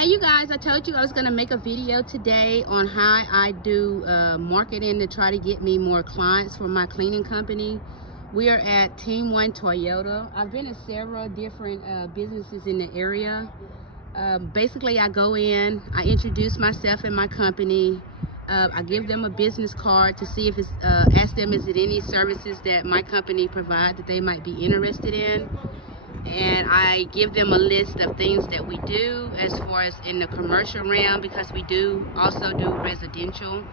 Hey you guys, I told you I was gonna make a video today on how I do marketing to try to get me more clients for my cleaning company. We are at Team One Toyota. I've been at several different businesses in the area. Basically, I go in, I introduce myself and my company. I give them a business card to see if it's, ask them is it any services that my company provide that they might be interested in. And I give them a list of things that we do as far as in the commercial realm, because we do also do residential.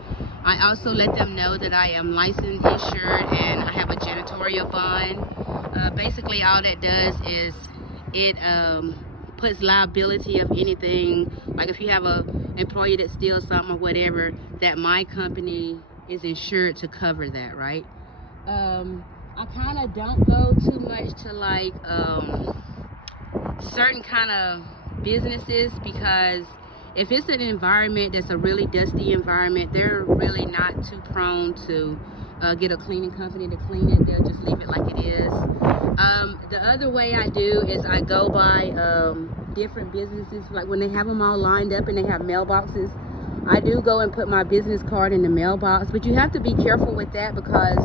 I also let them know that I am licensed, insured, and I have a janitorial bond. Basically all that does is it puts liability of anything, like if you have a employee that steals something or whatever, that my company is insured to cover that, right? I kind of don't go too much to like certain kind of businesses, because if it's an environment that's a really dusty environment, they're really not too prone to get a cleaning company to clean it. They'll just leave it like it is. The other way I do is I go by different businesses, like when they have them all lined up and they have mailboxes, I do go and put my business card in the mailbox. But you have to be careful with that, because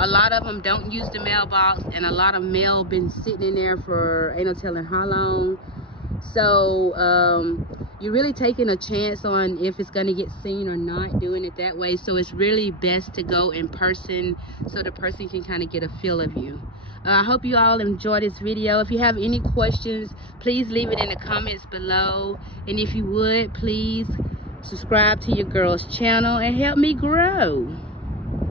a lot of them don't use the mailbox, and a lot of mail been sitting in there for ain't no telling how long. So you're really taking a chance on if it's going to get seen or not doing it that way. So it's really best to go in person so the person can kind of get a feel of you. I hope you all enjoy this video. If you have any questions, please leave it in the comments below. And if you would, please subscribe to your girl's channel and help me grow.